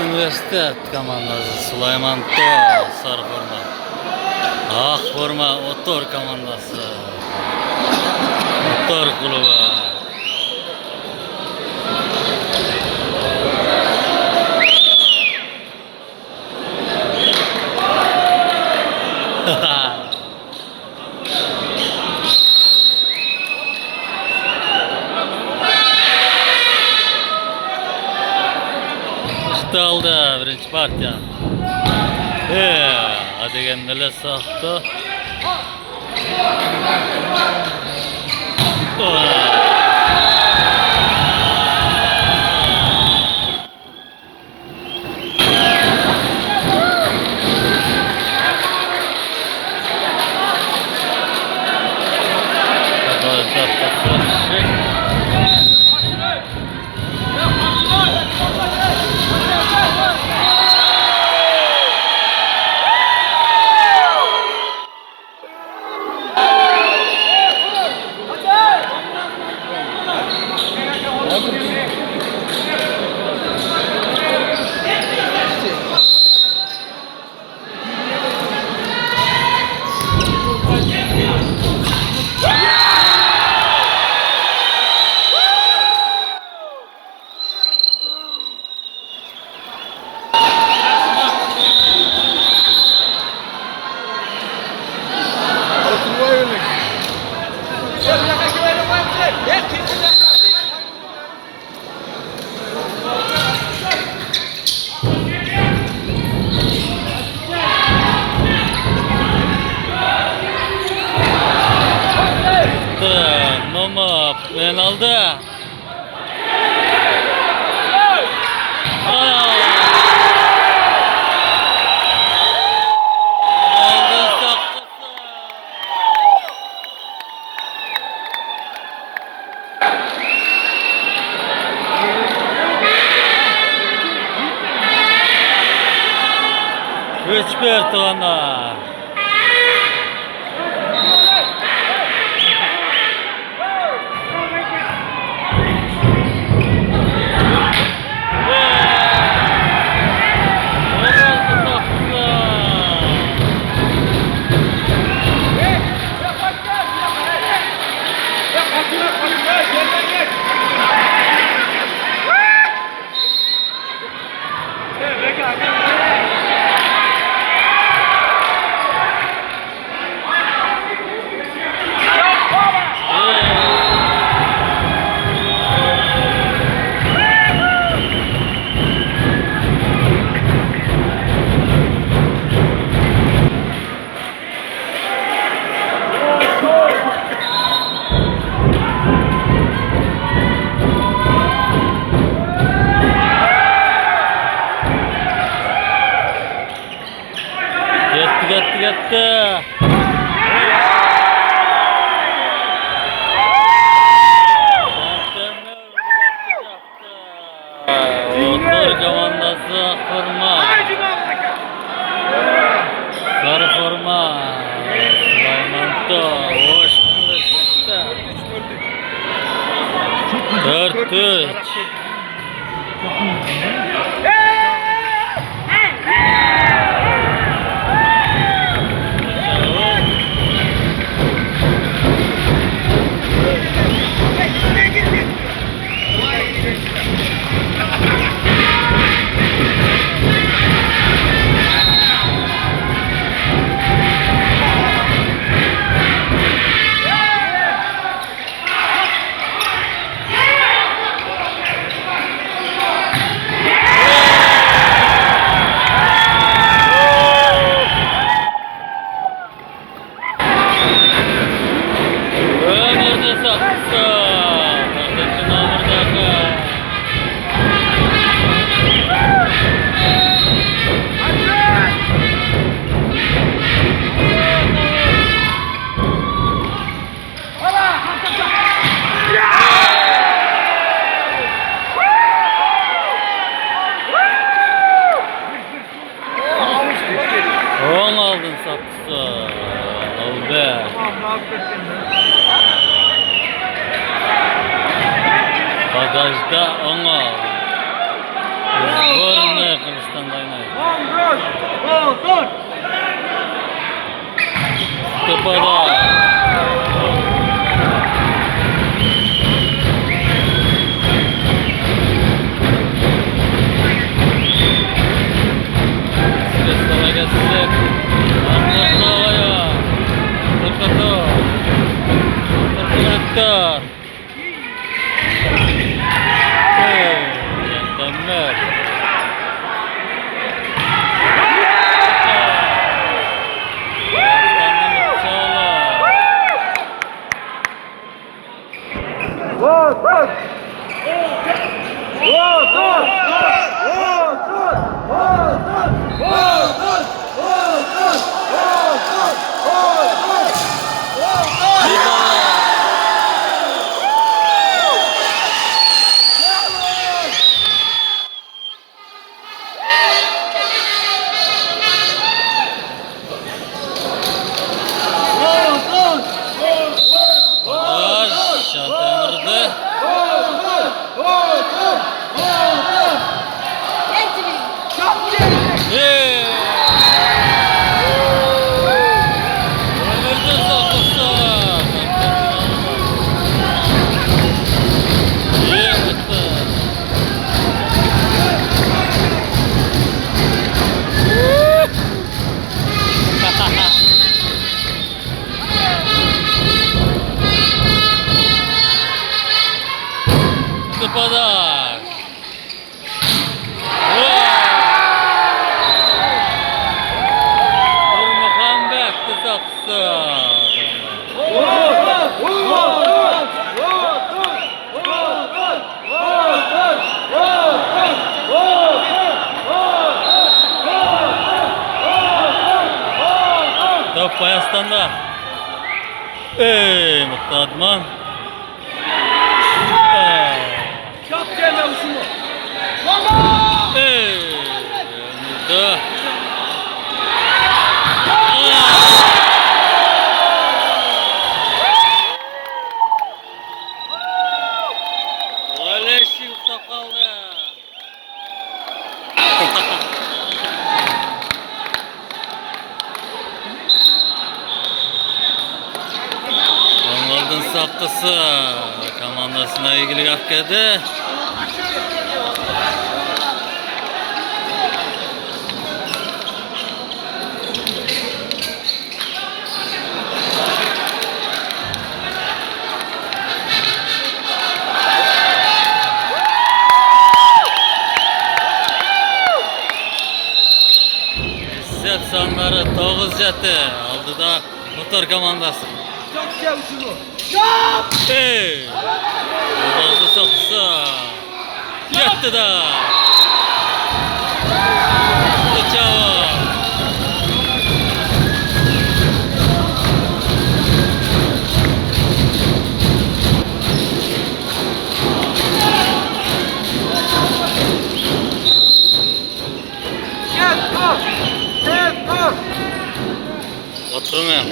Üniversitet komandası Süleyman Toğa sarı forma. Ak forma Otor komandası. Otor klubu. İşte aldı birinci partiya. Hadi kendine sahtı. Noma penaltı. Üç bir tona. Ömürde saksı. Dördüncü nomerdaki. On aldın saksı. Al be. Bagajda on al. Sbornoy Kırgızstan'da oynaydı. Stepada. Sırasına geçsek. Anlatmaya. Tırkıtı. Tırkıtı. Yandanlar. Şantanırdı. Ömürde sakısı. İyi bitti. Stepada. Durmakan bekti saksı. Top Bayaslan'da. Ey Mutlu Adman. Ömürde. Öyle şıkta kaldı. Onlardan saklısı komandasına ilgili hak edi. Set sonları 9-7 aldı da motor komandası. Hey! Odası soksa. Yattı da. Uçağı. Oturmuyor.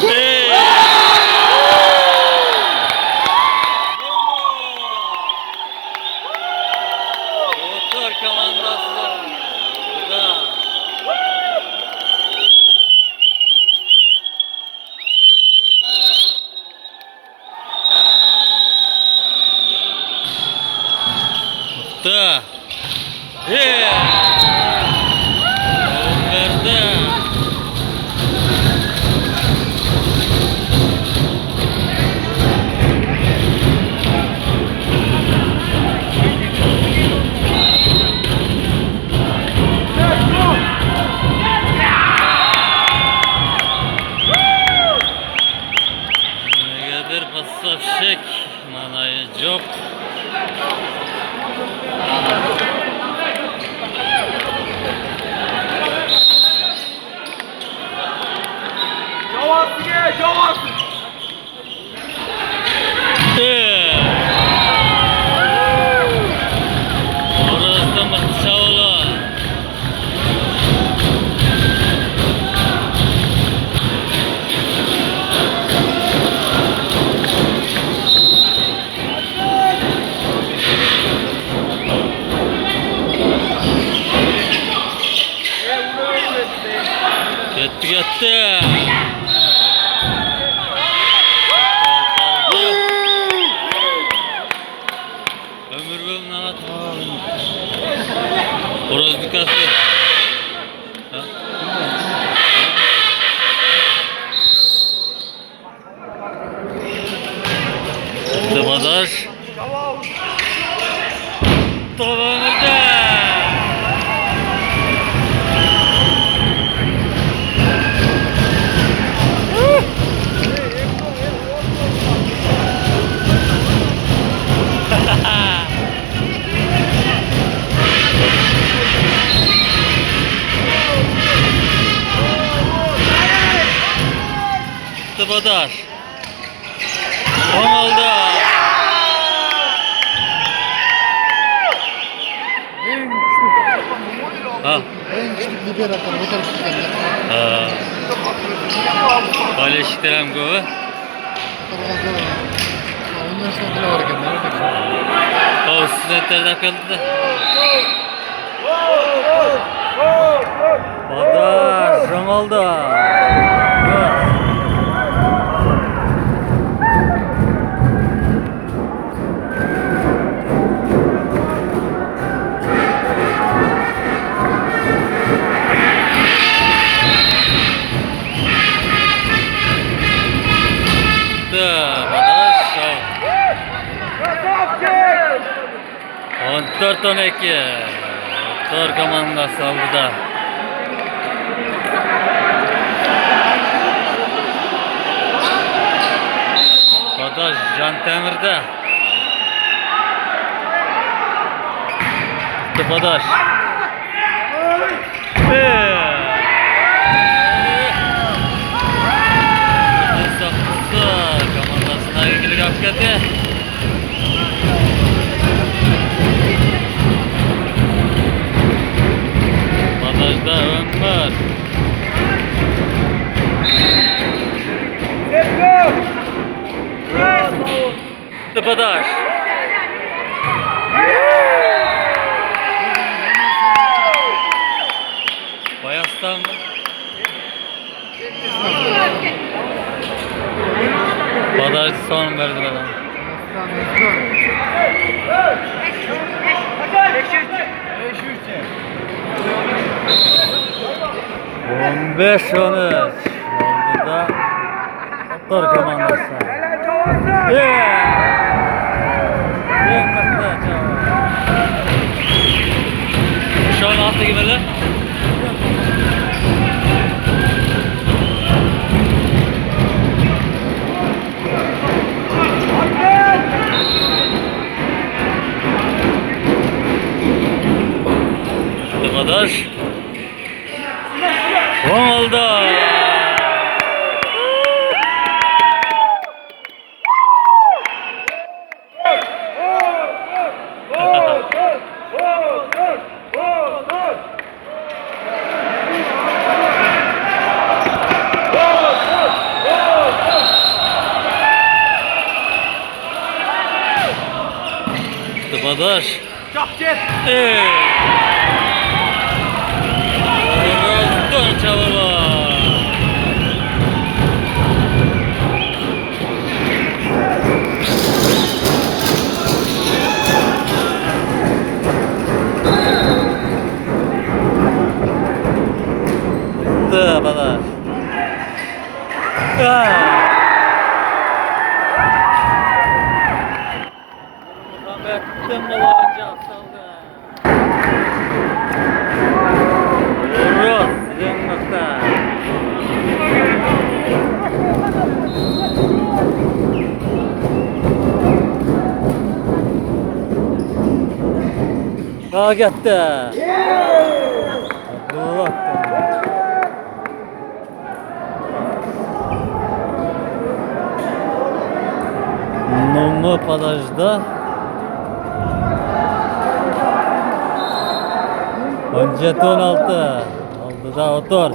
Hey! Tor komandası. Burada. Mutlu. Verdi. Negadir pasavşek manayı yok. Orası da Mırtçaoğlu. Gitti gitti. Ömür boyu nalat. Horoz dikası. Tıbadaş. Tabanırda. Tıbadaş. On oldu. Ha. En küçük libera kan motor çıkanlar. Ha. Paylaştıram gövü. Üniversitede var kendileri. O studentlerden kaldı da. Badaş, son oldu. Badaş, 14-12. Tor komandası burada. Badaş Can Temir'de. Badaş. Komandasına ilgili hakikati. Badajda Ömer. Badaj. Bayastan mı? Badaj son verdi bana. 15-13 oldu da Tor komandası. Şu an altı gibi mi? Badaş. On oldu. Badaş. Dön çabuk. Bitti kadar. Muhammed'den babanca saldı. Vurur. Sizin nokta. Daha gitti. Allah. Numu Padaj'da Öncet 16 Aldıda otur.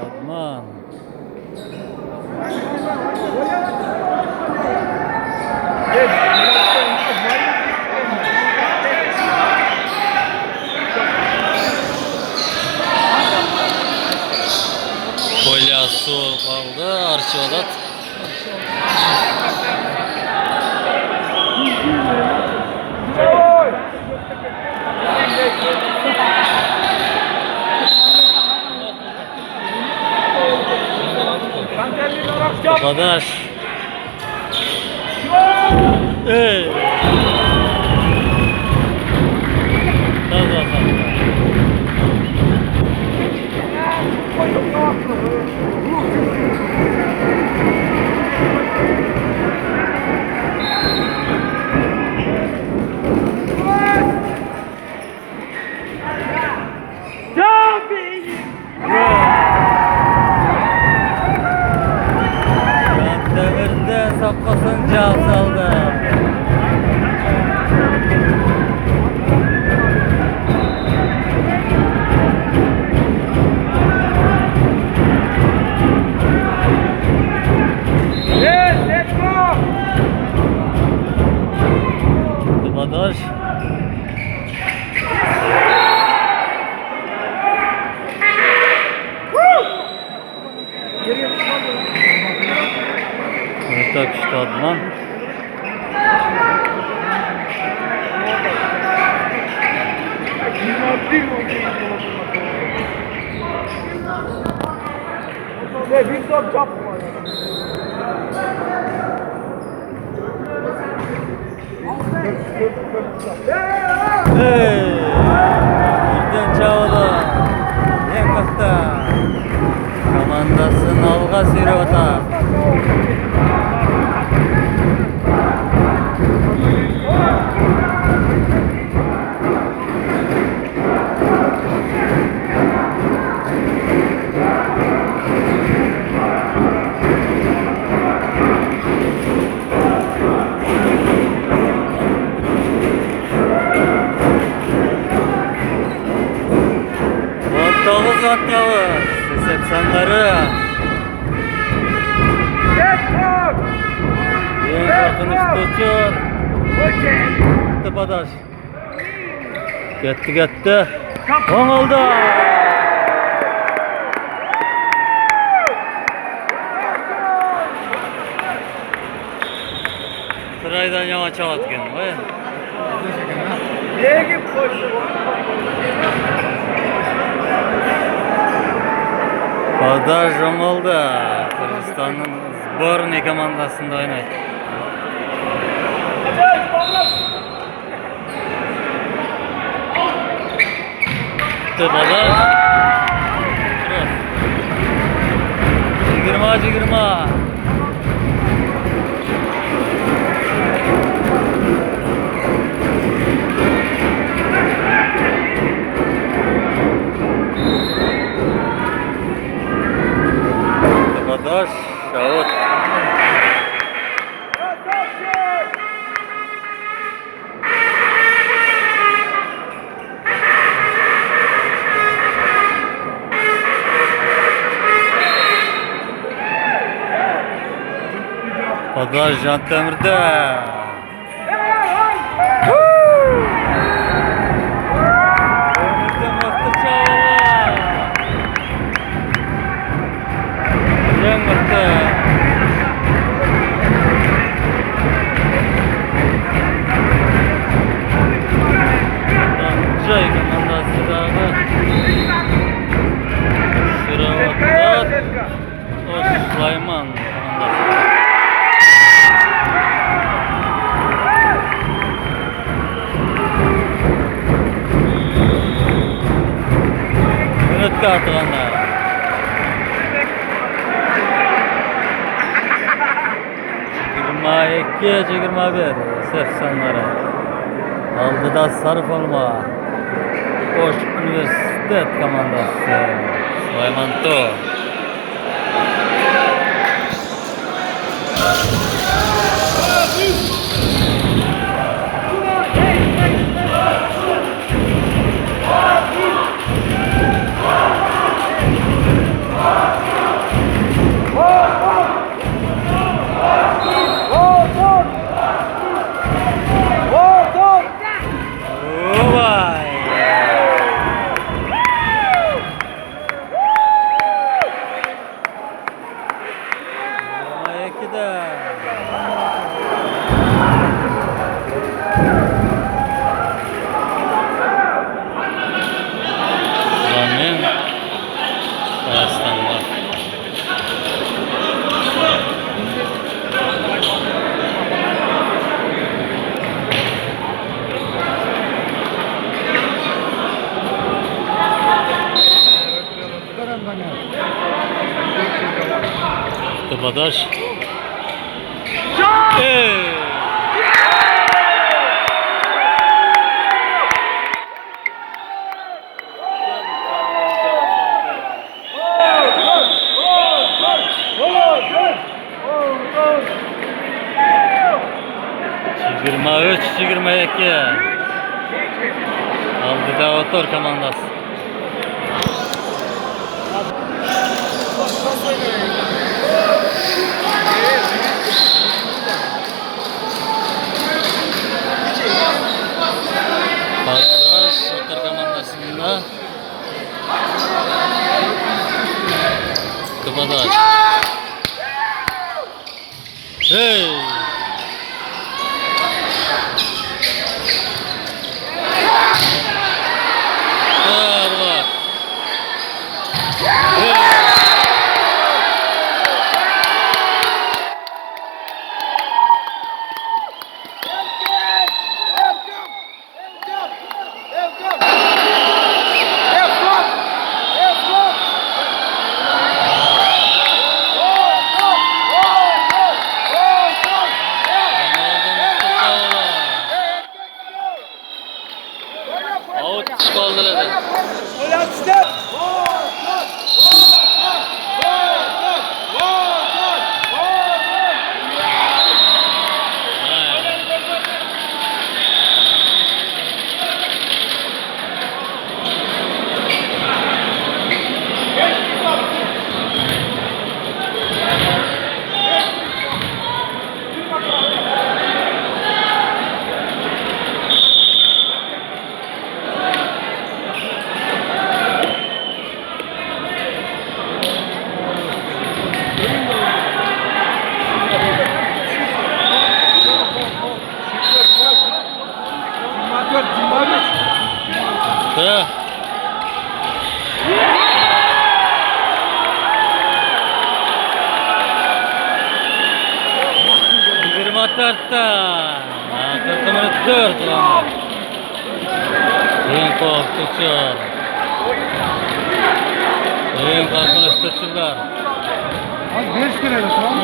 Kadman Kolya sol kaldı. Arşivadat. Arkadaş. Hey. Devirde saplasınca saldı. Tıbadaş. Tak işte Adnan. Hey, birden çağla. Yemekte. Komandası Nalga Sirota. Vattalı zattalı. Sesepsanları. Yakın üstü Tıpadaş. Gitti. 10 oldu. Sıraydan yamaç atken. Padaj 10 oldu. Kırgızistan'ın Zborniy komandasında oynaydı. Padaj. 20. Padaj. Şahut. Pazar Jantemir'de. Önümüzde mırtı çağırlar. Güzel mırtı. Cay komandası dağı. Şıravatlar. O Süleyman komandası. Minut kartığında. Çigirma 2, çigirma 1. Sefsanlara. Aldıda sarf olma. Koç Üniversitet komandası. Süleyman To. Vay. Ayakta da. Zamin. Aslanlar. Tıbadaş. Çigirma 3, çigirma 2. Aldıda otor komandası. Pazar otor komandasında. Tıbadaş. Hey! Allah! Hey! Out kaldılar. Да. Yirmi dörtten. 44 ulan. En korkutucu. En korkutucular. Az 5 kere tamam mı?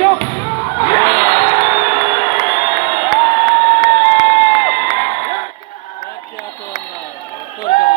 Yok. Ota-onalar, to'rtta